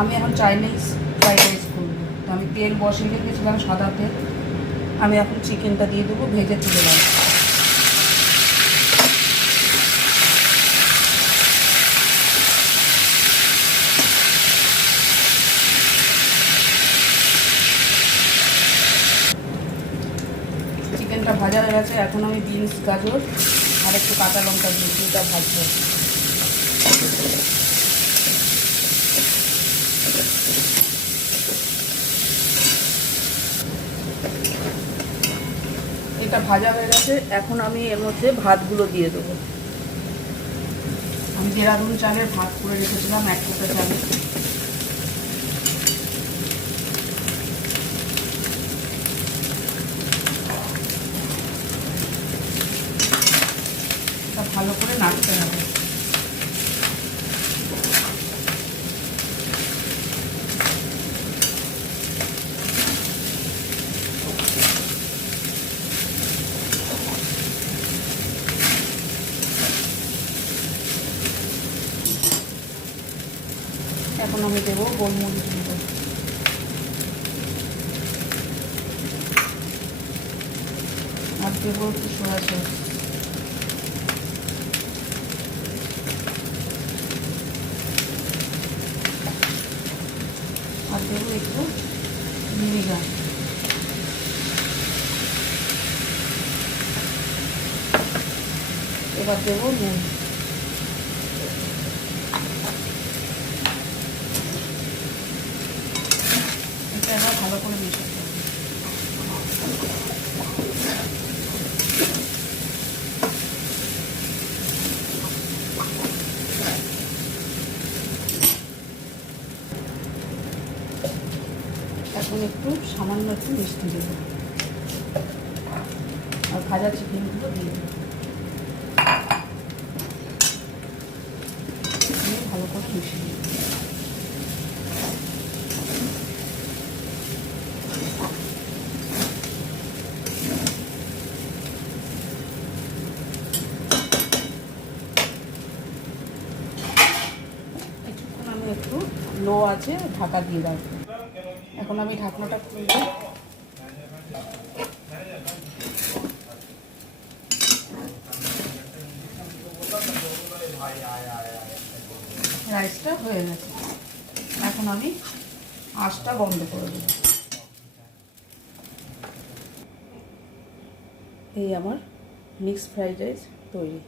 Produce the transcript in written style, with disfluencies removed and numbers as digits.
আমি এখন Chinese fried rice করবো। তো আমি তেল বসিয়ে রেখেছিলাম, সাদা তেল। আমি এখন চিকেনটা দিয়ে দেবো, ভেজে তুলে দেবো। চিকেনটা ভাজা হয়ে গেছে। এখন আমি বিনস, গাজর আর একটু কাঁচা লঙ্কা দিয়ে দুটা ভাজবো। এটা ভাজা হয়ে গেছে। এখন আমি এর মধ্যে ভাতগুলো দিয়ে দেবো। আমি দেরাদুন চালের ভাত করে রেখেছিলাম, 1 কোটা চালে। এটা ভালো করে নাড়তে হবে। এখন আমি দেবো গোলমরিচ গুঁড়ো, আর দেবো একটু সোয়া সস, আর দেবো একটু ভিনেগার। এবার দেবো নুন। এটা এবার ভালো করে মেশাতে হবে। এখন একটু সামান্য একটু মিষ্টি দেবো, আর ভাজা চিকেনগুলো দিয়ে দেবো। ভালো করে মিশিয়ে দেবো। কিছুক্ষণ আমি একটু লো আছে ঢাকা দিয়ে রাখবো। এখন আমি ঢাকনাটা খুলব। রাইসটা হয়ে গেছে। এখন আমি আঁচটা বন্ধ করে দেব। এই আমার মিক্সড ফ্রাইড রাইস তৈরি।